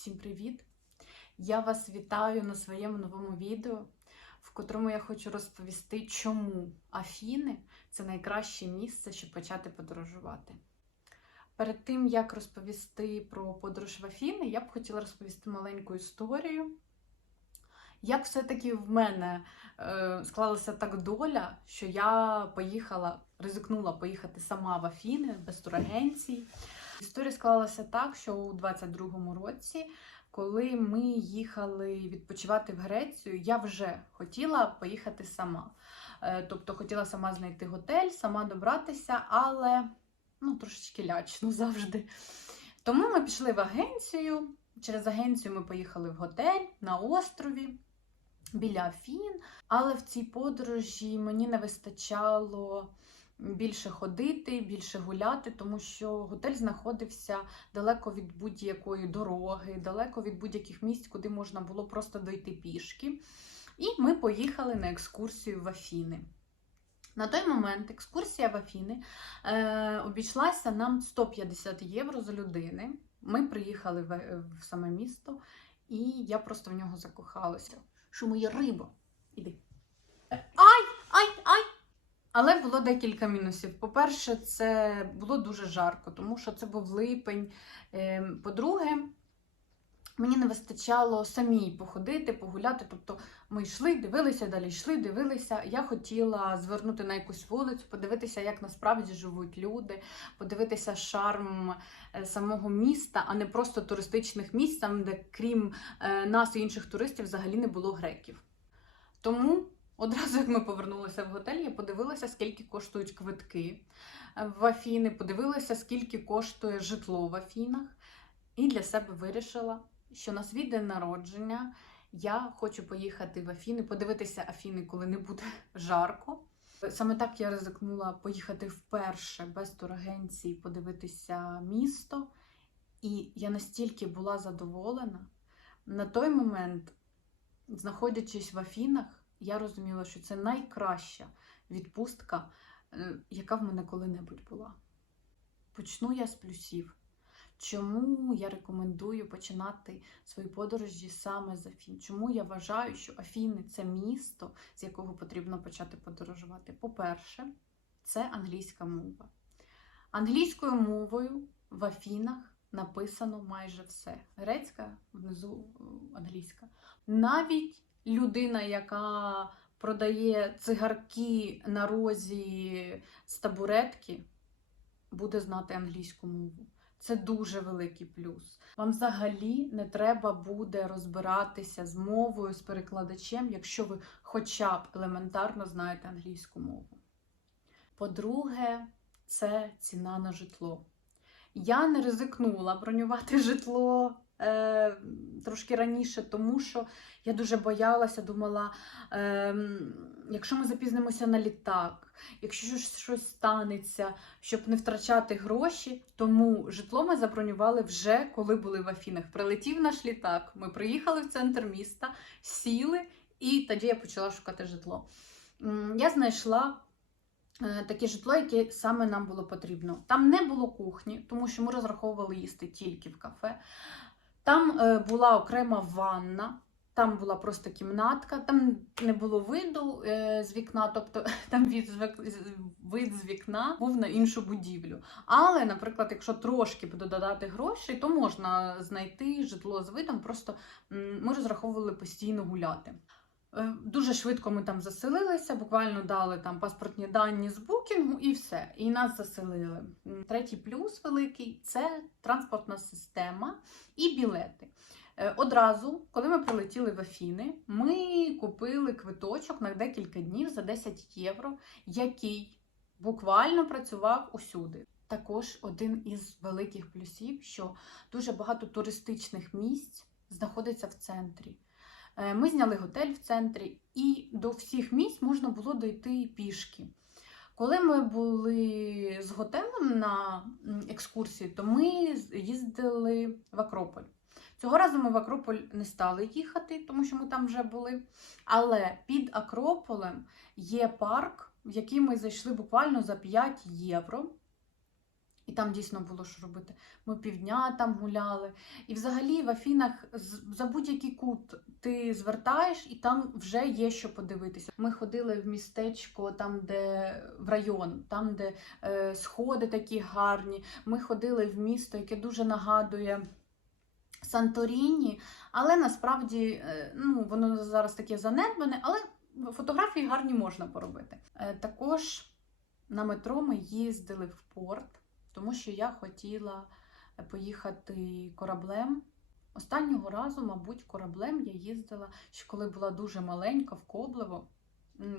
Всім привіт! Я вас вітаю на своєму новому відео, в котрому я хочу розповісти, чому Афіни це найкраще місце, щоб почати подорожувати. Перед тим, як розповісти про подорож в Афіни, я б хотіла розповісти маленьку історію. Як все-таки в мене е, склалася так доля, що я поїхала, ризикнула поїхати сама в Афіни без турагенції. Історія склалася так, що у 22-му році, коли ми їхали відпочивати в Грецію, я вже хотіла поїхати сама. Е, Тобто хотіла сама знайти готель, сама добратися, але ну, трошечки лячно завжди. Тому ми пішли в агенцію. Через агенцію ми поїхали в готель на острові біля Афін. Але в цій подорожі мені не вистачало більше ходити, більше гуляти, тому що готель знаходився далеко від будь-якої дороги, далеко від будь-яких місць, куди можна було просто дойти пішки. І ми поїхали на екскурсію в Афіни. На той момент екскурсія в Афіни е, обійшлася нам 150 євро за людини. Ми приїхали в, в саме місто, і я просто в нього закохалася. Що моя риба? Іди. Ай! Ай! Ай! Але було декілька мінусів. По-перше, це було дуже жарко, тому що це був липень. Ем, По-друге, мені не вистачало самій походити, погуляти. Тобто ми йшли, дивилися, далі йшли, дивилися. Я хотіла звернути на якусь вулицю, подивитися, як насправді живуть люди, подивитися шарм е, самого міста, а не просто туристичних місць, там, де крім е, нас і інших туристів взагалі не було греків. Тому одразу, як ми повернулися в готель, я подивилася, скільки коштують квитки в Афіни, подивилася, скільки коштує житло в Афінах, і для себе вирішила, що на свій день народження я хочу поїхати в Афіни, подивитися Афіни, коли не буде жарко. Саме так я ризикнула поїхати вперше без турагенції, подивитися місто. І я настільки була задоволена. На той момент, знаходячись в Афінах, я розуміла, що це найкраща відпустка, е, яка в мене коли-небудь була. Почну я з плюсів. Чому я рекомендую починати свої подорожі саме з Афін? Чому я вважаю, що Афіни це місто, з якого потрібно почати подорожувати? По-перше, це англійська мова. Англійською мовою в Афінах написано майже все. Грецька, внизу е, англійська. Навіть людина, яка продає цигарки на розі з табуретки, буде знати англійську мову. Це дуже великий плюс. Вам взагалі не треба буде розбиратися з мовою, з перекладачем, якщо ви хоча б елементарно знаєте англійську мову. По-друге, це ціна на житло. Я не ризикнула бронювати житло е, трошки раніше, тому що я дуже боялася, думала, е, якщо ми запізнимося на літак, якщо щось, станеться, щоб не втрачати гроші, тому житло ми забронювали вже коли були в Афінах. Прилетів наш літак, ми приїхали в центр міста, сіли, і тоді я почала шукати житло. Я знайшла е, таке житло, яке саме нам було потрібно. Там не було кухні, тому що ми розраховували їсти тільки в кафе. Там е, була окрема ванна, там була просто кімнатка, там не було виду е, з вікна, тобто там від, вид з вікна був на іншу будівлю. Але, наприклад, якщо трошки додати грошей, то можна знайти житло з видом, просто ми розраховували постійно гуляти. Е, Дуже швидко ми там заселилися, буквально дали там паспортні дані з букінгу і все. І нас заселили. Третій плюс великий це транспортна система і білети. Е, Одразу, коли ми прилетіли в Афіни, ми купили квиточок на декілька днів за 10 євро, який буквально працював усюди. Також один із великих плюсів, що дуже багато туристичних місць знаходиться в центрі. Е, Ми зняли готель в центрі, і до всіх місць можна було дойти пішки. Коли ми були з готелем на екскурсії, то ми їздили в Акрополь. Цього разу ми в Акрополь не стали їхати, тому що ми там вже були. Але під Акрополем є парк, в який ми зайшли буквально за 5 євро. І там дійсно було що робити. Ми півдня там гуляли. І взагалі в Афінах за будь-який кут ти звертаєш, і там вже є що подивитися. Ми ходили в містечко, там, де в район, там, де е, сходи такі гарні. Ми ходили в місто, яке дуже нагадує. Санторіні, але насправді е, ну, воно зараз таке занедбане, але фотографії гарні можна поробити. Е, Також на метро ми їздили в порт, тому що я хотіла поїхати кораблем. Останнього разу, мабуть, кораблем я їздила ще коли була дуже маленька в Коблево,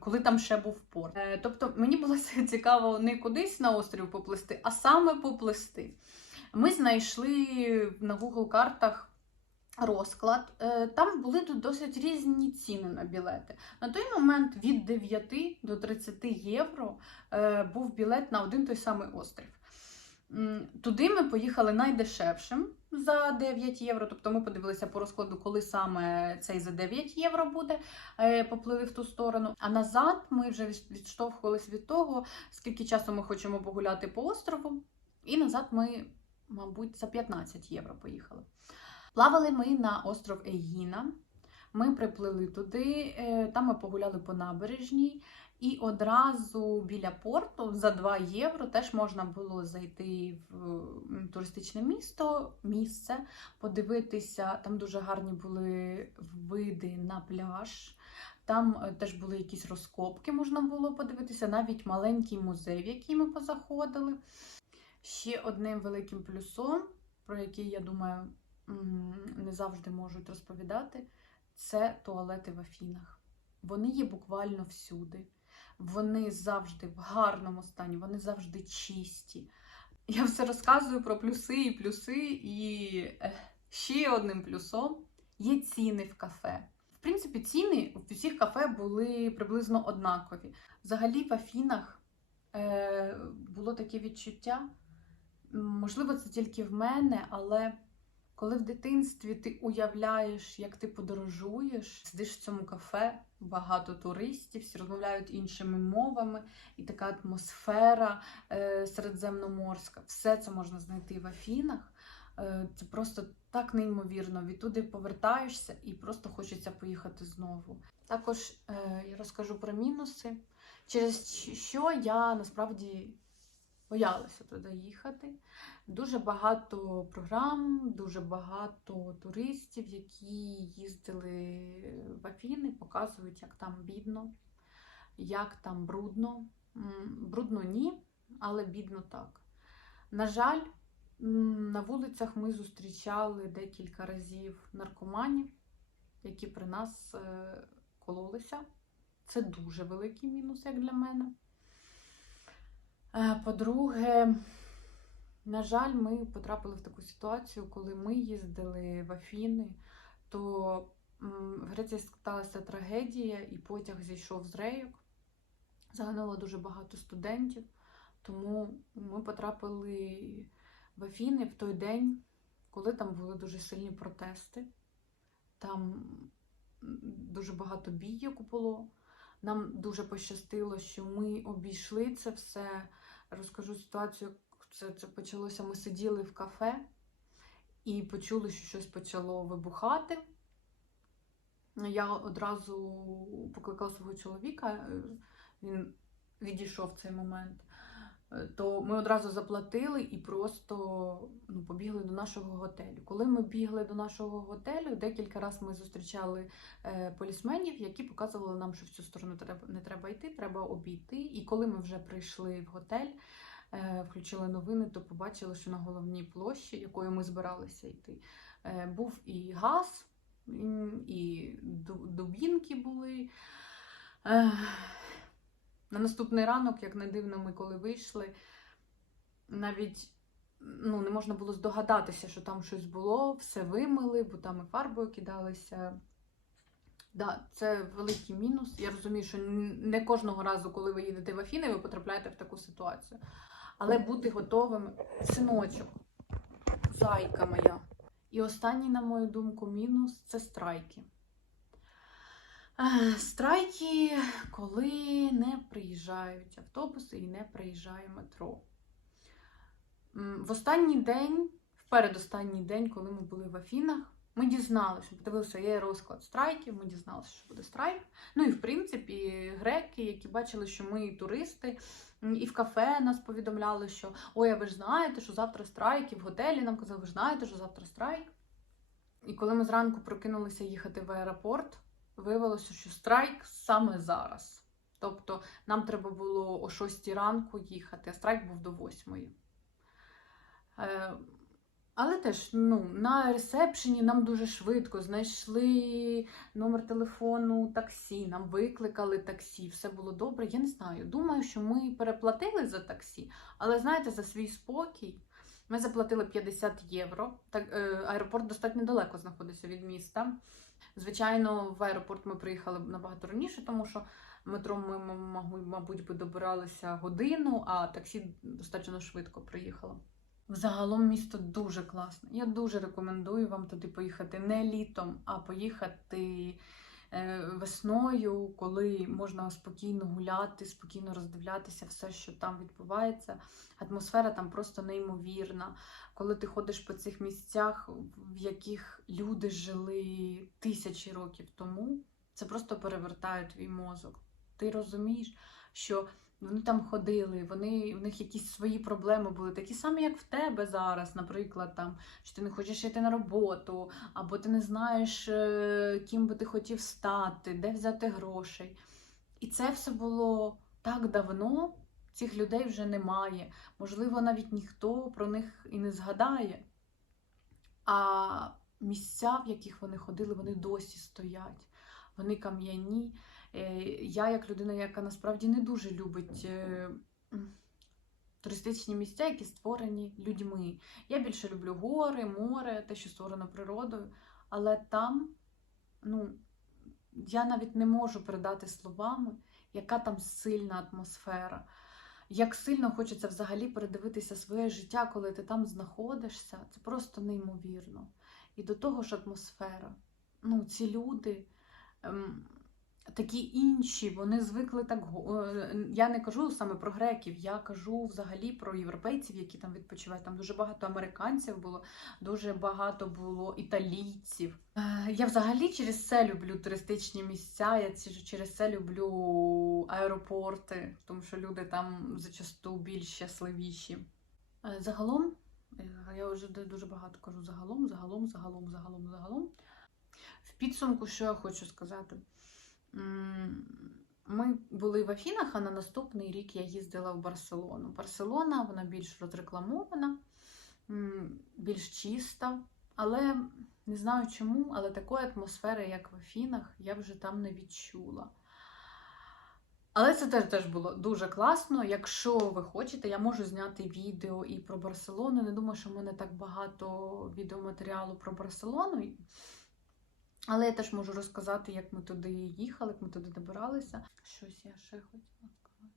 коли там ще був порт. Е, Тобто мені було цікаво не кудись на острів поплисти, а саме поплисти. Ми знайшли на Google картах розклад. Е, Там були досить різні ціни на білети. На той момент від 9 до 30 євро е, був білет на один той самий острів. Туди ми поїхали найдешевшим за 9 євро. Тобто ми подивилися по розкладу, коли саме цей за 9 євро буде, е, поплили в ту сторону. А назад ми вже від- відштовхувались від того, скільки часу ми хочемо погуляти по острову. І назад ми, мабуть, за 15 євро поїхали. Плавали ми на остров Егіна. Ми приплили туди, е, там ми погуляли по набережній, і одразу біля порту за 2 євро теж можна було зайти в туристичне місто, місце, подивитися. Там дуже гарні були види на пляж. Там е, теж були якісь розкопки, можна було подивитися, навіть маленький музей, в який ми позаходили. Ще одним великим плюсом, про який, я думаю, не завжди можуть розповідати, це туалети в Афінах. Вони є буквально всюди. Вони завжди в гарному стані, вони завжди чисті. Я все розказую про плюси і плюси, і ще одним плюсом є ціни в кафе. В принципі, ціни в усіх кафе були приблизно однакові. Взагалі в Афінах е, було таке відчуття, можливо, це тільки в мене, але коли в дитинстві ти уявляєш, як ти подорожуєш, сидиш в цьому кафе, багато туристів, всі розмовляють іншими мовами, і така атмосфера е, середземноморська, все це можна знайти в Афінах. Е, це просто так неймовірно. Відтуди повертаєшся і просто хочеться поїхати знову. Також е, я розкажу про мінуси, через що я насправді боялася туди їхати. Дуже багато програм, дуже багато туристів, які їздили в Афіни, показують, як там бідно, як там брудно. Брудно ні, але бідно так. На жаль, на вулицях ми зустрічали декілька разів наркоманів, які при нас е, кололися. Це дуже великий мінус, як для мене. Е, По-друге, на жаль, ми потрапили в таку ситуацію, коли ми їздили в Афіни, то в Греції сталася трагедія, і потяг зійшов з рейок. Загинуло дуже багато студентів, тому ми потрапили в Афіни в той день, коли там були дуже сильні протести. Там дуже багато бійок було. Нам дуже пощастило, що ми обійшли це все. Розкажу ситуацію. Це, це почалося. Ми сиділи в кафе і почули, що щось почало вибухати. Я одразу покликала свого чоловіка, е, він відійшов в цей момент. Е, То ми одразу заплатили і просто ну, побігли до нашого готелю. Коли ми бігли до нашого готелю, декілька разів ми зустрічали е, полісменів, які показували нам, що в цю сторону треба, не треба йти, треба обійти. І коли ми вже прийшли в готель, включили новини, то побачили, що на головній площі, якою ми збиралися йти, е, був і газ, і дубінки були. Е, На наступний ранок, як не дивно, ми коли вийшли, навіть ну, не можна було здогадатися, що там щось було, все вимили, бо там і фарбою кидалися. Да, це великий мінус. Я розумію, що не кожного разу, коли ви їдете в Афіни, ви потрапляєте в таку ситуацію. Але бути готовим, синочок, зайка моя. І останній, на мою думку, мінус це страйки. Страйки, коли не приїжджають автобуси і не приїжджає метро. В останній день, в передостанній день, коли ми були в Афінах, ми дізналися, ми подивилися, є розклад страйків, ми дізналися, що буде страйк. Ну і в принципі, греки, які бачили, що ми туристи, і в кафе нас повідомляли, що ой, а ви ж знаєте, що завтра страйк, і в готелі нам казали, ви ж знаєте, що завтра страйк. І коли ми зранку прокинулися їхати в аеропорт, виявилося, що страйк саме зараз. Тобто нам треба було о 6 ранку їхати, а страйк був до 8. Але теж ну, на ресепшені нам дуже швидко знайшли номер телефону таксі, нам викликали таксі, все було добре. Я не знаю. Думаю, що ми переплатили за таксі, але знаєте, за свій спокій ми заплатили 50 євро. Так, е, аеропорт достатньо далеко знаходиться від міста. Звичайно, в аеропорт ми приїхали набагато раніше, тому що метро ми, мабуть, би добиралися годину, а таксі достатньо швидко приїхало. Взагалом місто дуже класне. Я дуже рекомендую вам туди поїхати не літом, а поїхати е, весною, коли можна спокійно гуляти, спокійно роздивлятися все, що там відбувається. Атмосфера там просто неймовірна. Коли ти ходиш по цих місцях, в яких люди жили тисячі років тому, це просто перевертає твій мозок. Ти розумієш, що вони там ходили, вони, в них якісь свої проблеми були, такі самі, як в тебе зараз, наприклад, там, що ти не хочеш йти на роботу, або ти не знаєш, е, ким би ти хотів стати, де взяти грошей. І це все було так давно, цих людей вже немає. Можливо, навіть ніхто про них і не згадає. А місця, в яких вони ходили, вони досі стоять. Вони кам'яні. Е, Я, як людина, яка насправді не дуже любить е, туристичні місця, які створені людьми. Я більше люблю гори, море, те, що створено природою. Але там, ну, я навіть не можу передати словами, яка там сильна атмосфера. Як сильно хочеться взагалі передивитися своє життя, коли ти там знаходишся, це просто неймовірно. І до того ж атмосфера. Ну, ці люди ем, такі інші, вони звикли так. Я не кажу саме про греків, я кажу взагалі про європейців, які там відпочивають. Там дуже багато американців було, дуже багато було італійців. Е, Я взагалі через це люблю туристичні місця. Я через це люблю аеропорти, тому що люди там зачасту більш щасливіші. Е, Загалом, е, я вже дуже багато кажу загалом, загалом, загалом, загалом, загалом. В підсумку, що я хочу сказати? Ми були в Афінах, а на наступний рік я їздила в Барселону. Барселона вона більш розрекламована, більш чиста, але не знаю чому, але такої атмосфери, як в Афінах, я вже там не відчула. Але це теж, теж було дуже класно. Якщо ви хочете, я можу зняти відео і про Барселону. Не думаю, що в мене так багато відеоматеріалу про Барселону. Але я теж можу розказати, як ми туди їхали, як ми туди добиралися. Щось я ще хотіла сказати.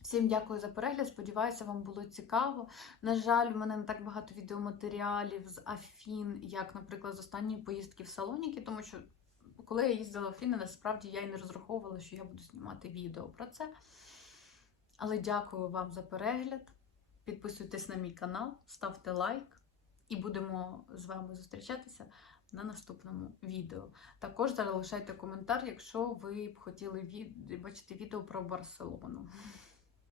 Всім дякую за перегляд. Сподіваюся, вам було цікаво. На жаль, в мене не так багато відеоматеріалів з Афін, як, наприклад, з останньої поїздки в Салоніки, тому що коли я їздила в Афіни, насправді я й не розраховувала, що я буду знімати відео про це. Але дякую вам за перегляд. Підписуйтесь на мій канал, ставте лайк, і будемо з вами зустрічатися на наступному відео. Також залишайте коментар, якщо ви б хотіли бачити відео про Барселону.